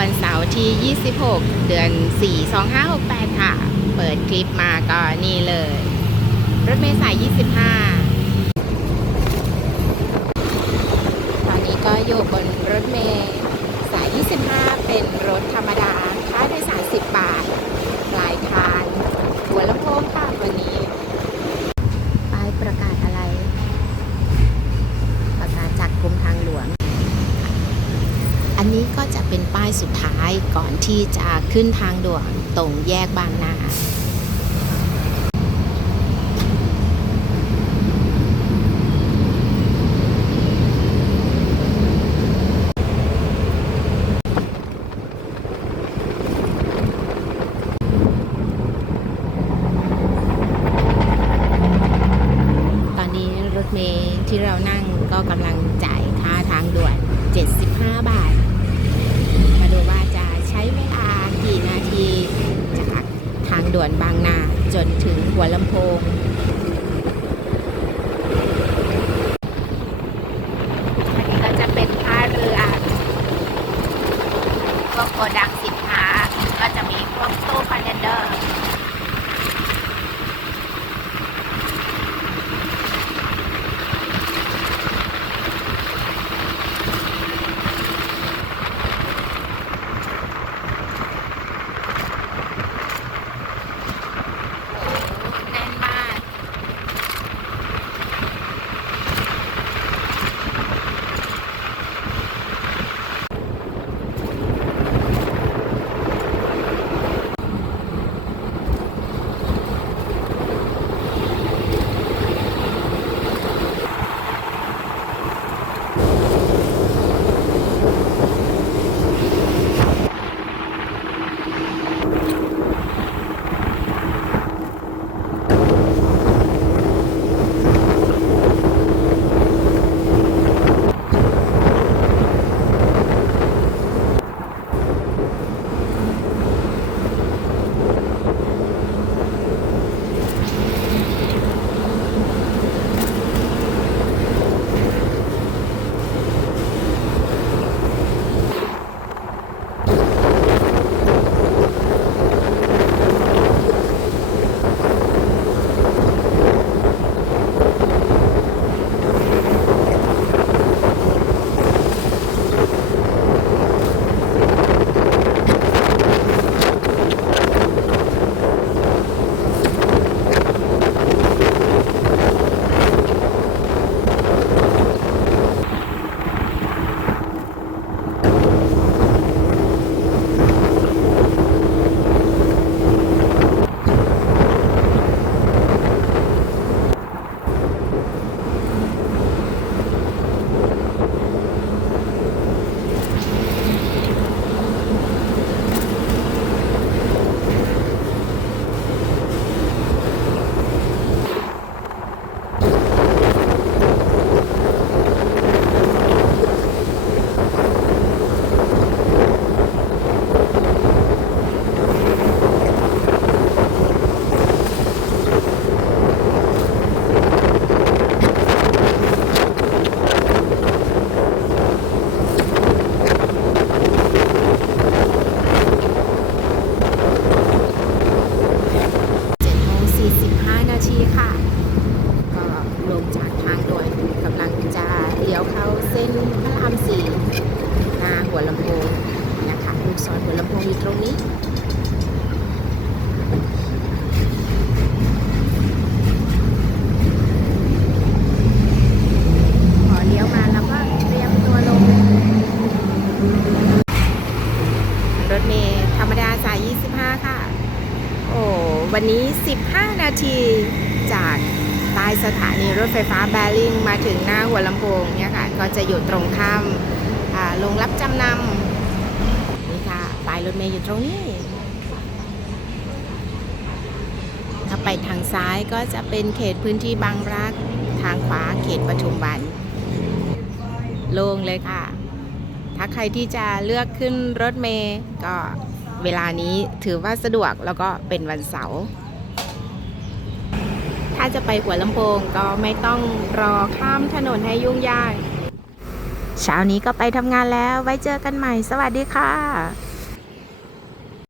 วันเสาร์ที่ 26 เดือน 4 2568 ค่ะ เปิดคลิปมาก็นี่เลย รถเมล์สาย 25 ตอนนี้ก็อยู่บนรถเมล์สาย 25 เป็นรถธรรมดา ค่าโดยสาร 10 บาท ปลายทาง หัวลำโพงค่ะวันนี้ ป้ายประกาศอะไร ประกาศจากกรมทางหลวง อันนี้ก็จะเป็นป้ายสุดท้ายก่อนที่จะขึ้นทางด่วนตรงแยกบางนาตอนนี้รถเมล์ที่เรานั่งก็กำลังจ่ายค่าทางด่วน 75 บาท มาดูว่าจะใช้เวลากี่นาทีจากทาง ด่วนบางนาจนถึงหัวลำโพง อันนี้ก็จะเป็นท่าเรือพวกโกดังสินค้าก็จะมีพวกตู้คอนเทนเนอร์ เข้าเส้นพระรามสี่นาหัวลำโพงนะคะลูกศรหัวลำโพงอยู่ตรงนี้พอเลี้ยวมาแล้วก็เตรียมตัวลงรถเมล์ธรรมดาสาย25ค่ะโอ้วันนี้ 15 นาทีจาก ใต้สถานีรถไฟฟ้าแบริ่งมาถึงหน้าหัวลำโพงเนี่ยค่ะ ก็จะอยู่ตรงข้ามอ่าโรงรับจำนำนี่ค่ะป้ายรถเมล์อยู่ตรงนี้ ถ้าไปทางซ้ายก็จะเป็นเขตพื้นที่บางรัก ทางขวาเขตปทุมวัน โล่งเลยค่ะ ถ้าใครที่จะเลือกขึ้นรถเมย์ก็เวลานี้ถือว่าสะดวกแล้วก็เป็นวันเสาร์ ถ้าจะไปหัวลำโพงก็ไม่ต้องรอข้ามถนนให้ยุ่งยาก เช้านี้ก็ไปทำงานแล้วไว้เจอกันใหม่ สวัสดีค่ะ